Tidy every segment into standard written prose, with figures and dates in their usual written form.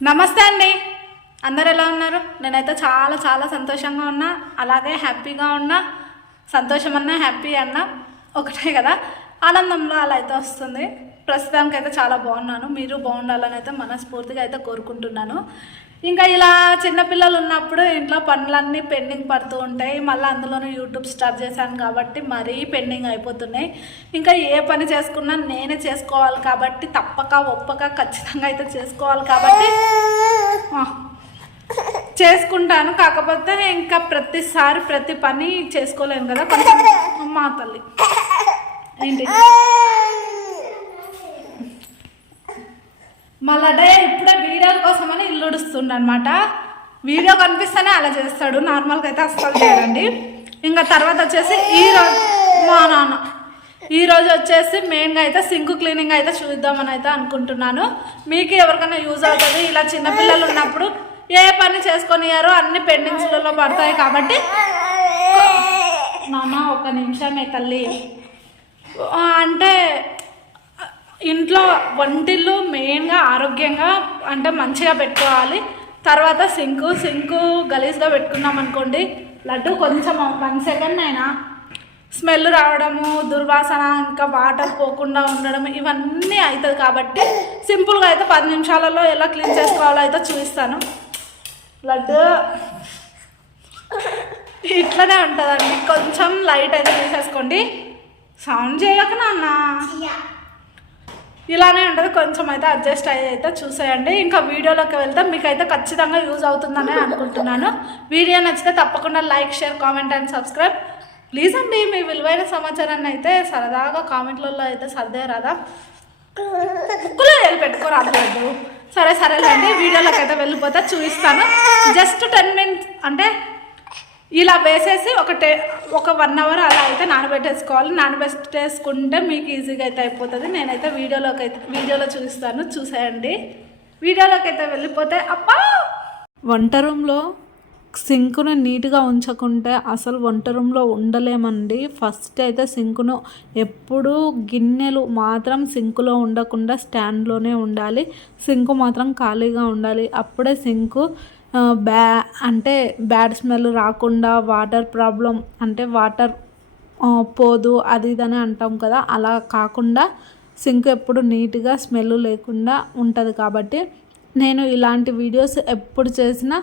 నమస్తే అండి. అందరు ఎలా ఉన్నారు? నేనైతే చాలా చాలా సంతోషంగా ఉన్నా, అలాగే హ్యాపీగా ఉన్నా. సంతోషం అన్నా హ్యాపీ అన్నా ఒకటే కదా, ఆనందంలో అలా అయితే వస్తుంది. ప్రస్తుతానికి అయితే చాలా బాగున్నాను. మీరు బాగుండాలని అయితే మనస్ఫూర్తిగా అయితే కోరుకుంటున్నాను. ఇంకా ఇలా చిన్నపిల్లలు ఉన్నప్పుడు ఇంట్లో పనులన్నీ పెండింగ్ పడుతూ ఉంటాయి. మళ్ళీ అందులోనూ యూట్యూబ్ స్టార్ట్ చేశాను కాబట్టి మరీ పెండింగ్ అయిపోతున్నాయి. ఇంకా ఏ పని చేసుకున్నా నేనే చేసుకోవాలి కాబట్టి తప్పక ఒప్పక ఖచ్చితంగా అయితే చేసుకోవాలి కాబట్టి చేసుకుంటాను. కాకపోతే ఇంకా ప్రతిసారి ప్రతి పని చేసుకోలేను కదా, కొంచెం మా తల్లి ఏంటి మళ్ళీ ఇప్పుడే వీడియోల కోసమని ఇల్లు ఉడుస్తుండనమాట. వీడియో కనిపిస్తేనే అలా చేస్తాడు, నార్మల్గా అయితే అస్సలు చేయడండి. ఇంకా తర్వాత వచ్చేసి ఈరోజు వచ్చేసి మెయిన్గా అయితే సింక్ క్లీనింగ్ అయితే చూద్దామని అయితే అనుకుంటున్నాను. మీకు ఎవరికైనా యూజ్ అవుతుంది. ఇలా చిన్నపిల్లలు ఉన్నప్పుడు ఏ పని చేసుకొనియారో అన్ని పెండింగ్స్లలో పడతాయి కాబట్టి. నాన్న ఒక నిమిషమే తల్లి. అంటే ఇంట్లో వంటిల్లు మెయిన్గా ఆరోగ్యంగా అంటే మంచిగా పెట్టుకోవాలి. తర్వాత సింకు గలీజ్గా పెట్టుకున్నాం అనుకోండి, లడ్డు కొంచెం 1 సెకండ్ అయినా స్మెల్ రావడము, దుర్వాసన, ఇంకా వాటర్ పోకుండా ఉండడం ఇవన్నీ అవుతుంది. కాబట్టి సింపుల్గా అయితే 10 నిమిషాలలో ఎలా క్లీన్ చేసుకోవాలో అయితే చూపిస్తాను. లడ్డు ఇట్లనే ఉంటుందండి. కొంచెం లైట్ అయితే తీసేసుకోండి, సౌండ్ చేయక నాన్న. ఇలానే ఉంటుంది. కొంచెం అయితే అడ్జస్ట్ అయ్యి అయితే చూసేయండి. ఇంకా వీడియోలోకి వెళ్తే మీకైతే ఖచ్చితంగా యూజ్ అవుతుందని అనుకుంటున్నాను. వీడియో నచ్చితే తప్పకుండా like, share, comment and subscribe please అండి. మీ విలువైన సమాచారాన్ని అయితే సరదాగా కామెంట్లలో అయితే సర్దే రాదా, బుక్కులో వెళ్ళి పెట్టుకోరాదు. సరేలేండి, వీడియోలోకి అయితే వెళ్ళిపోతే చూపిస్తాను. జస్ట్ 10 మినిట్స్ అంటే ఇలా వేసేసి ఒక 1 అవర్ అలా అయితే నానబెట్టేసుకోవాలి. నానబెట్టేసుకుంటే మీకు ఈజీగా అయితే అయిపోతుంది. నేనైతే వీడియోలో చూపిస్తాను, చూసేయండి. వీడియోలోకి అయితే వెళ్ళిపోతే వంట రూమ్లో సింకును నీట్గా ఉంచకుంటే అసలు వంట రూమ్లో ఉండలేమండి. ఫస్ట్ అయితే సింకును ఎప్పుడూ గిన్నెలు మాత్రం సింకులో ఉండకుండా స్టాండ్లోనే ఉండాలి. సింకు మాత్రం ఖాళీగా ఉండాలి. అప్పుడే సింకు అంటే బ్యాడ్ స్మెల్ రాకుండా, వాటర్ ప్రాబ్లం అంటే వాటర్ పోదు అది ఇదని అంటాం కదా, అలా కాకుండా సింక్ ఎప్పుడు నీట్గా స్మెల్ లేకుండా ఉంటుంది. కాబట్టి నేను ఇలాంటి వీడియోస్ ఎప్పుడు చేసినా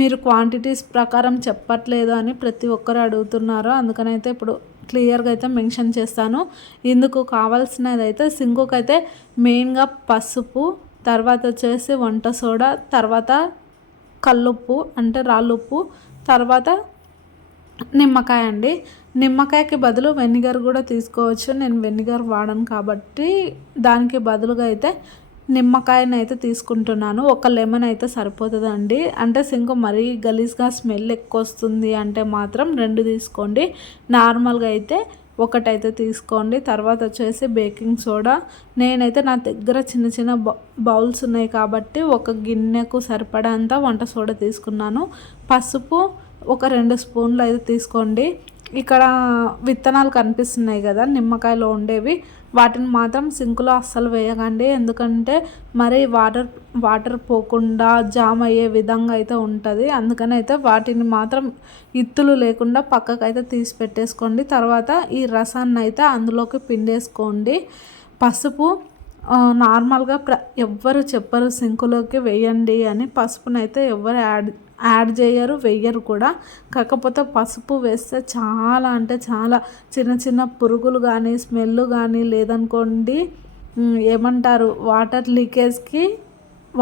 మీరు క్వాంటిటీస్ ప్రకారం చెప్పట్లేదు అని ప్రతి ఒక్కరు అడుగుతున్నారు. అందుకనైతే ఇప్పుడు క్లియర్గా అయితే మెన్షన్ చేస్తాను. ఇందుకు కావాల్సినది అయితే సింకుకి అయితే మెయిన్గా పసుపు, తర్వాత వచ్చేసి వంట సోడా, తర్వాత కల్లుప్పు అంటే రాళ్ళుప్పు, తర్వాత నిమ్మకాయ అండి. నిమ్మకాయకి బదులు వెనిగర్ కూడా తీసుకోవచ్చు. నేను వెనిగర్ వాడను కాబట్టి దానికి బదులుగా అయితే నిమ్మకాయని అయితే తీసుకుంటున్నాను. ఒక లెమన్ అయితే సరిపోతుందండి. అంటే సింకు మరీ గలీజ్గా స్మెల్ ఎక్కువ వస్తుంది అంటే మాత్రం 2 తీసుకోండి. నార్మల్గా అయితే ఒకటైతే తీసుకోండి. తర్వాత వచ్చేసి బేకింగ్ సోడా. నేనైతే నా దగ్గర చిన్న బౌల్స్ ఉన్నాయి కాబట్టి ఒక గిన్నెకు సరిపడంత వంట సోడా తీసుకున్నాను. పసుపు ఒక 2 స్పూన్లు అయితే తీసుకోండి. ఇక్కడ విత్తనాలు కనిపిస్తున్నాయి కదా నిమ్మకాయలో ఉండేవి, వాటిని మాత్రం సింకులో అస్సలు వేయకండి. ఎందుకంటే మరి వాటర్ పోకుండా జామ్ అయ్యే విధంగా అయితే ఉంటుంది. అందుకని అయితే వాటిని మాత్రం ఇత్తులు లేకుండా పక్కకైతే తీసి పెట్టేసుకోండి. తర్వాత ఈ రసాన్ని అయితే అందులోకి పిండేసుకోండి. పసుపు నార్మల్గా ఎవ్వరు చెప్పరు సింకులోకి వేయండి అని. పసుపునైతే ఎవ్వరు యాడ్ చేయరు, వెయ్యరు కూడా. కాకపోతే పసుపు వేస్తే చాలా అంటే చాలా చిన్న పురుగులు కానీ స్మెల్ కానీ లేదనుకోండి ఏమంటారు వాటర్ లీకేజ్కి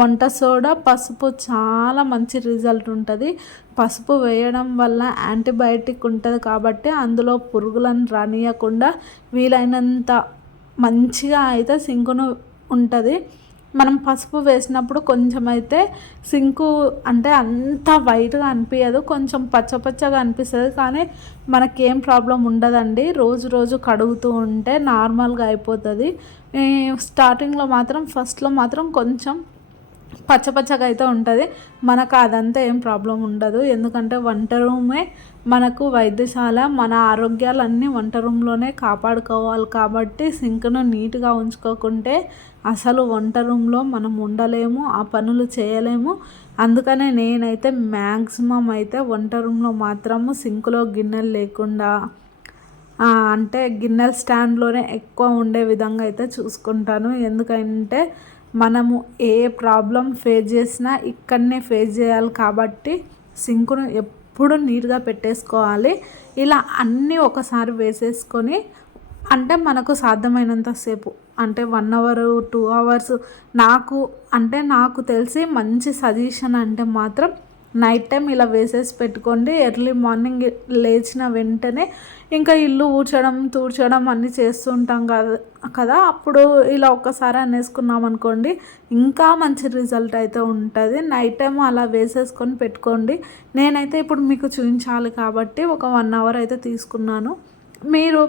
వంట సోడా, పసుపు చాలా మంచి రిజల్ట్ ఉంటుంది. పసుపు వేయడం వల్ల యాంటీబయాటిక్ ఉంటుంది కాబట్టి అందులో పురుగులను రానియకుండా వీలైనంత మంచిగా అయితే సింకును ఉంటుంది. మనం పసుపు వేసినప్పుడు కొంచెం అయితే సింకు అంటే అంత వైట్గా అనిపించదు, కొంచెం పచ్చగా అనిపిస్తుంది. కానీ మనకేం ప్రాబ్లం ఉండదండి. రోజు కడుగుతూ ఉంటే నార్మల్గా అయిపోతుంది. స్టార్టింగ్లో మాత్రం ఫస్ట్లో మాత్రం కొంచెం పచ్చపచ్చగా అయితే ఉంటుంది. మనకు అదంతా ఏం ప్రాబ్లం ఉండదు. ఎందుకంటే వంట రూమే మనకు వైద్యశాల. మన ఆరోగ్యాలన్నీ వంట రూమ్లోనే కాపాడుకోవాలి కాబట్టి సింక్ను నీట్గా ఉంచుకోకుంటే అసలు వంట రూమ్లో మనం ఉండలేము, ఆ పనులు చేయలేము. అందుకనే నేనైతే మ్యాక్సిమం అయితే వంట రూమ్లో మాత్రము సింక్లో గిన్నెలు లేకుండా అంటే గిన్నెల స్టాండ్లోనే ఎక్కువ ఉండే విధంగా అయితే చూసుకుంటాను. ఎందుకంటే మనము ఏ ప్రాబ్లం ఫేస్ చేసినా ఇక్కడనే ఫేస్ చేయాలి కాబట్టి సింకును ఎప్పుడు నీట్గా పెట్టేసుకోవాలి. ఇలా అన్నీ ఒకసారి వేసేసుకొని అంటే మనకు సాధ్యమైనంత సేపు అంటే 1 అవర్ 2 అవర్స్ నాకు తెలిసి మంచి సజెషన్ అంటే మాత్రం నైట్ టైం ఇలా వేసేసి పెట్టుకోండి. ఎర్లీ మార్నింగ్ లేచిన వెంటనే ఇంకా ఇల్లు ఊడ్చడం తూడ్చడం అన్నీ చేస్తూ ఉంటాం కదా అప్పుడు ఇలా ఒక్కసారి అనేసుకున్నాం అనుకోండి ఇంకా మంచి రిజల్ట్ అయితే ఉంటుంది. నైట్ టైం అలా వేసేసుకొని పెట్టుకోండి. నేనైతే ఇప్పుడు మీకు చూపించాలి కాబట్టి ఒక 1 అవర్ అయితే తీసుకున్నాను. మీరు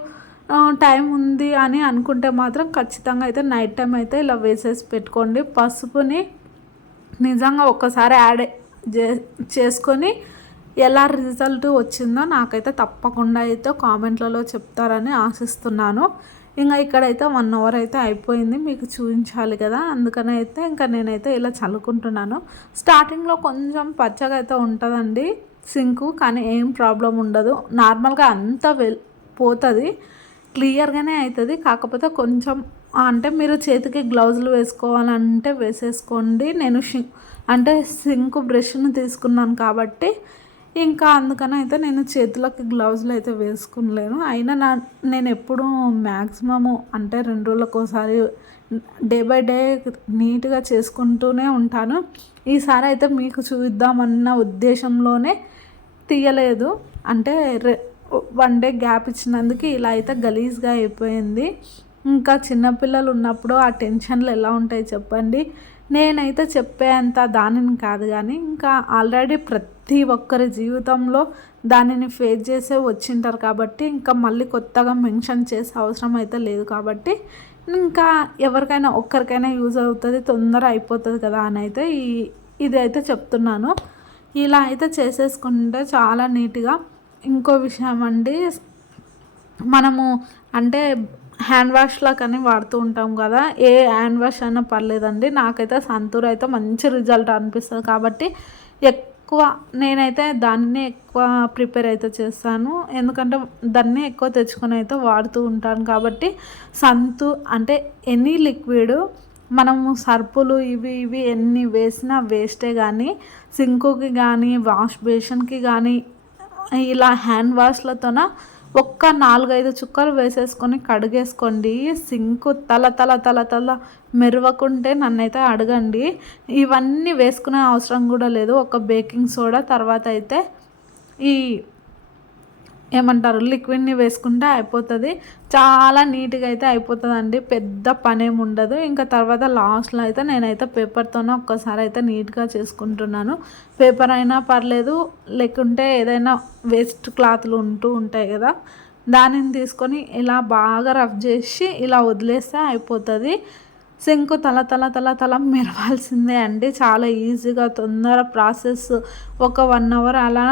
టైం ఉంది అని అనుకుంటే మాత్రం ఖచ్చితంగా అయితే నైట్ టైం అయితే ఇలా వేసేసి పెట్టుకోండి. పసుపుని నిజంగా ఒక్కసారి యాడ్ చేసుకొని ఎలా రిజల్ట్ వచ్చిందో నాకైతే తప్పకుండా అయితే కామెంట్లలో చెప్తారని ఆశిస్తున్నాను. ఇంకా ఇక్కడైతే 1 అవర్ అయితే అయిపోయింది, మీకు చూపించాలి కదా, అందుకని అయితే ఇంకా నేనైతే ఇలా చల్లుకుంటున్నాను. స్టార్టింగ్లో కొంచెం పచ్చగా అయితే ఉంటుందండి సింకు, కానీ ఏం ప్రాబ్లం ఉండదు. నార్మల్గా అంతా పోతుంది, క్లియర్గానే అవుతుంది. కాకపోతే కొంచెం అంటే మీరు చేతికి గ్లౌజులు వేసుకోవాలంటే వేసేసుకోండి. నేను అంటే సింక్ బ్రష్ను తీసుకున్నాను కాబట్టి ఇంకా అందుకని అయితే నేను చేతులకి గ్లౌజులు అయితే వేసుకునలేను. అయినా నేను ఎప్పుడూ మ్యాక్సిమము అంటే 2 రోజులకు ఒకసారి డే బై డే నీట్గా చేసుకుంటూనే ఉంటాను. ఈసారి అయితే మీకు చూద్దామన్న ఉద్దేశంలోనే తీయలేదు. అంటే 1 డే గ్యాప్ ఇచ్చినందుకు ఇలా అయితే గలీజ్గా అయిపోయింది. ఇంకా చిన్నపిల్లలు ఉన్నప్పుడు ఆ టెన్షన్లు ఎలా ఉంటాయి చెప్పండి. నేనైతే చెప్పేంత దానిని కాదు, కానీ ఇంకా ఆల్రెడీ ప్రతి ఒక్కరి జీవితంలో దానిని ఫేస్ చేసే వచ్చింటారు కాబట్టి ఇంకా మళ్ళీ కొత్తగా మెన్షన్ చేసే అవసరం అయితే లేదు. కాబట్టి ఇంకా ఎవరికైనా ఒక్కరికైనా యూజ్ అవుతుంది, తొందర అయిపోతుంది కదా అని అయితే ఇది అయితే చెప్తున్నాను. ఇలా అయితే చేసేసుకుంటే చాలా నీట్గా. ఇంకో విషయం అండి, మనము అంటే హ్యాండ్ వాష్లా కానీ వాడుతూ ఉంటాం కదా, ఏ హ్యాండ్ వాష్ అయినా పర్లేదండి. నాకైతే సంతూర్ అయితే మంచి రిజల్ట్ అనిపిస్తుంది కాబట్టి నేనైతే దాన్ని ఎక్కువ ప్రిపేర్ అయితే చేస్తాను. ఎందుకంటే దాన్ని ఎక్కువ తెచ్చుకొని అయితే వాడుతూ ఉంటాను కాబట్టి అంటే ఎనీ లిక్విడ్ మనము సర్పులు ఇవి ఎన్ని వేసినా వేస్టే, కానీ సింకుకి కానీ వాష్ బేషన్కి కానీ ఇలా హ్యాండ్ వాష్లతోన ఒక్క 4-5 చుక్కలు వేసేసుకొని కడిగేసుకోండి. సింకు తల మెరవకుంటే నన్నైతే అడగండి. ఇవన్నీ వేసుకునే అవసరం కూడా లేదు. ఒక బేకింగ్ సోడా, తర్వాత అయితే ఈ ఏమంటారు లిక్విడ్ని వేసుకుంటే అయిపోతుంది. చాలా నీట్గా అయితే అయిపోతుందండి, పెద్ద పనేమి ఉండదు. ఇంకా తర్వాత లాస్ట్లో అయితే నేనైతే పేపర్తోనే ఒక్కసారి అయితే నీట్గా చేసుకుంటున్నాను. పేపర్ అయినా పర్లేదు, లేకుంటే ఏదైనా వేస్ట్ క్లాత్లు ఉంటాయి కదా, దానిని తీసుకొని ఇలా బాగా రఫ్ చేసి ఇలా వదిలేస్తే అయిపోతుంది. సింకు తల మెరవాల్సిందే అండి. చాలా ఈజీగా తొందర ప్రాసెస్. ఒక 1 అవర్ అలా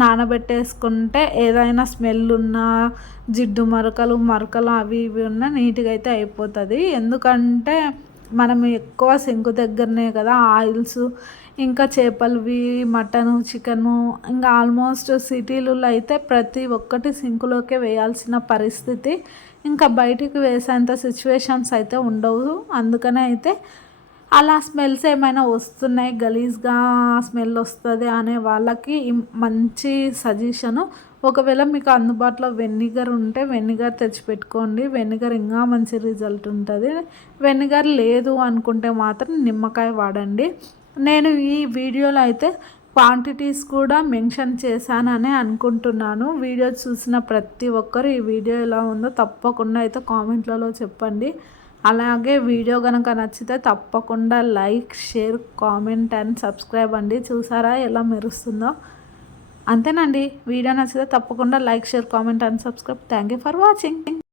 నానబెట్టేసుకుంటే ఏదైనా స్మెల్ ఉన్నా, జిడ్డు మరకలు అవి ఇవి ఉన్నా నీట్గా అయితే అయిపోతుంది. ఎందుకంటే మనం ఎక్కువ సింకు దగ్గరనే కదా ఆయిల్స్, ఇంకా చేపలవి, మటను, చికెను, ఇంకా ఆల్మోస్ట్ సిటీలలో అయితే ప్రతి ఒక్కటి సింకులోకే వేయాల్సిన పరిస్థితి. ఇంకా బయటికి వేసేంత సిచ్యువేషన్స్ అయితే ఉండవు. అందుకనే అయితే అలా స్మెల్స్ ఏమైనా వస్తున్నాయి, గలీజ్గా స్మెల్ వస్తుంది అనే వాళ్ళకి మంచి సజెషను. ఒకవేళ మీకు అందుబాటులో వెనిగర్ ఉంటే వెనిగర్ తెచ్చిపెట్టుకోండి. వెనిగర్ ఇంకా మంచి రిజల్ట్ ఉంటుంది. వెనిగర్ లేదు అనుకుంటే మాత్రం నిమ్మకాయ వాడండి. నేను ఈ వీడియోలో అయితే క్వాంటిటీస్ కూడా మెన్షన్ చేశానని అనుకుంటున్నాను. వీడియో చూసిన ప్రతి ఒక్కరు ఈ వీడియో ఎలా ఉందో తప్పకుండా అయితే కామెంట్లలో చెప్పండి. అలాగే వీడియో కనుక నచ్చితే తప్పకుండా like, share, comment and subscribe అండి. చూసారా ఎలా మెరుస్తుందో? అంతేనండి. వీడియో నచ్చితే తప్పకుండా like, share, comment and subscribe. Thank you for watching.